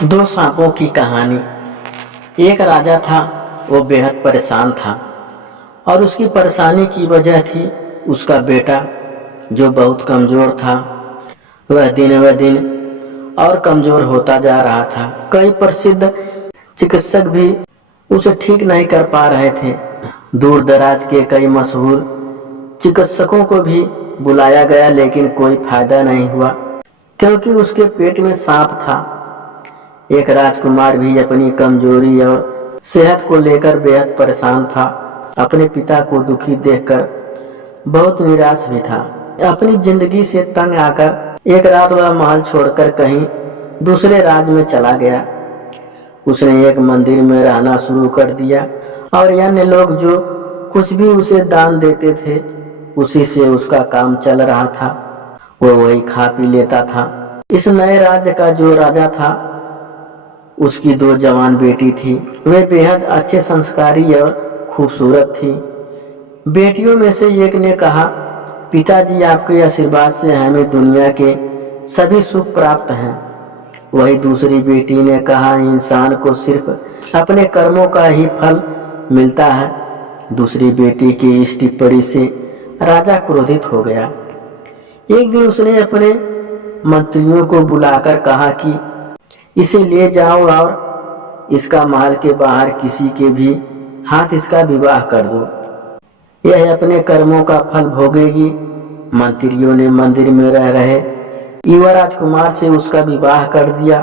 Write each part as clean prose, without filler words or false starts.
दो सांपों की कहानी। एक राजा था, वो बेहद परेशान था और उसकी परेशानी की वजह थी उसका बेटा जो बहुत कमज़ोर था। वह दिन ब दिन और कमज़ोर होता जा रहा था। कई प्रसिद्ध चिकित्सक भी उसे ठीक नहीं कर पा रहे थे। दूर दराज के कई मशहूर चिकित्सकों को भी बुलाया गया, लेकिन कोई फायदा नहीं हुआ क्योंकि उसके पेट में सांप था। एक राजकुमार भी अपनी कमजोरी और सेहत को लेकर बेहद परेशान था। अपने पिता को दुखी देखकर बहुत निराश भी था। अपनी जिंदगी से तंग आकर एक रात वह महल छोड़कर कहीं दूसरे राज्य में चला गया। उसने एक मंदिर में रहना शुरू कर दिया और अन्य लोग जो कुछ भी उसे दान देते थे उसी से उसका काम चल रहा था। वो वही खा पी लेता था। इस नए राज्य का जो राजा था उसकी दो जवान बेटी थी। वे बेहद अच्छे संस्कारी और खूबसूरत थी। बेटियों में से एक ने कहा, पिताजी आपके आशीर्वाद से हमें दुनिया के सभी सुख प्राप्त हैं। वही दूसरी बेटी ने कहा, इंसान को सिर्फ अपने कर्मों का ही फल मिलता है। दूसरी बेटी की इस टिप्पणी से राजा क्रोधित हो गया। एक दिन उसने अपने मंत्रियों को बुलाकर कहा कि इसे ले जाओ और इसका महल के बाहर किसी के भी हाथ इसका विवाह कर दो। यह अपने कर्मों का फल भोगेगी। मंत्रियों ने मंदिर में रह रहे युवा राजकुमार से उसका विवाह कर दिया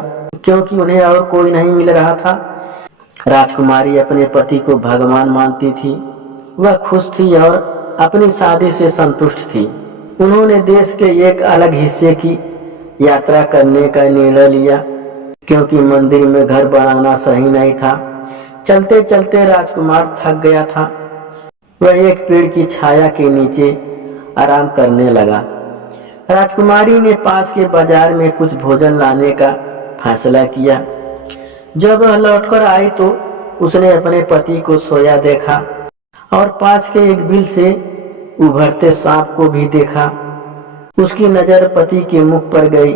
क्योंकि उन्हें और कोई नहीं मिल रहा था। राजकुमारी अपने पति को भगवान मानती थी। वह खुश थी और अपनी शादी से संतुष्ट थी। उन्होंने देश के एक अलग हिस्से की यात्रा करने का निर्णय लिया क्योंकि मंदिर में घर बनाना सही नहीं था। चलते चलते राजकुमार थक गया था। वह एक पेड़ की छाया के नीचे आराम करने लगा। राजकुमारी ने पास के बाजार में कुछ भोजन लाने का फैसला किया। जब वह लौटकर आई तो उसने अपने पति को सोया देखा और पास के एक बिल से उभरते सांप को भी देखा। उसकी नजर पति के मुख पर गई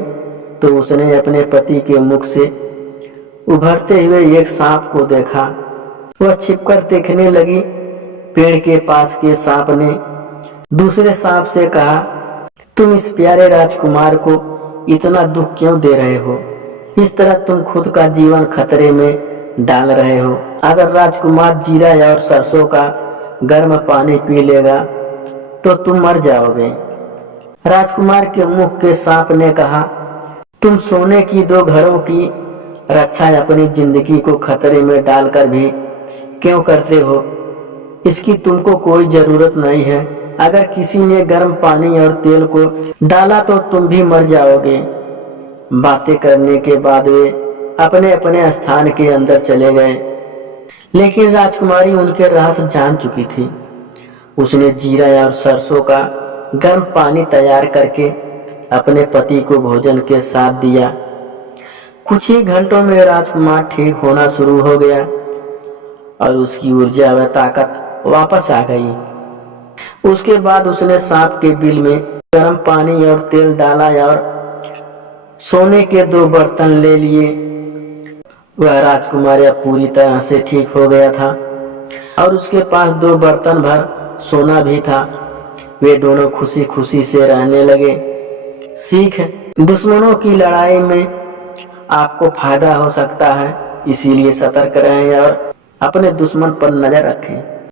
तो उसने अपने पति के मुख से उभरते हुए एक सांप को देखा। वह छिपकर देखने लगी। पेड़ के पास के सांप ने दूसरे सांप से कहा, तुम इस प्यारे राजकुमार को इतना दुख क्यों दे रहे हो? इस तरह तुम खुद का जीवन खतरे में डाल रहे हो। अगर राजकुमार जीरा और सरसों का गर्म पानी पी लेगा तो तुम मर जाओगे। राजकुमार के मुख के सांप ने कहा, तुम सोने की दो घरों की रक्षा अपनी जिंदगी को खतरे में डालकर भी क्यों करते हो? इसकी तुमको कोई जरूरत नहीं है। अगर किसी ने गर्म पानी और तेल को डाला तो तुम भी मर जाओगे। बातें करने के बाद वे अपने अपने स्थान के अंदर चले गए, लेकिन राजकुमारी उनके रहस्य जान चुकी थी। उसने जीरा और सरसों का गर्म पानी तैयार करके अपने पति को भोजन के साथ दिया। कुछ ही घंटों में राजकुमार ठीक होना शुरू हो गया और उसकी ऊर्जा व ताकत वापस आ गई। उसके बाद उसने सांप के बिल में गर्म पानी और तेल डाला और सोने के दो बर्तन ले लिए। वह राजकुमार अब पूरी तरह से ठीक हो गया था और उसके पास दो बर्तन भर सोना भी था। वे दोनों खुशी खुशी से रहने लगे। सीख, दुश्मनों की लड़ाई में आपको फायदा हो सकता है, इसीलिए सतर्क रहें और अपने दुश्मन पर नजर रखें।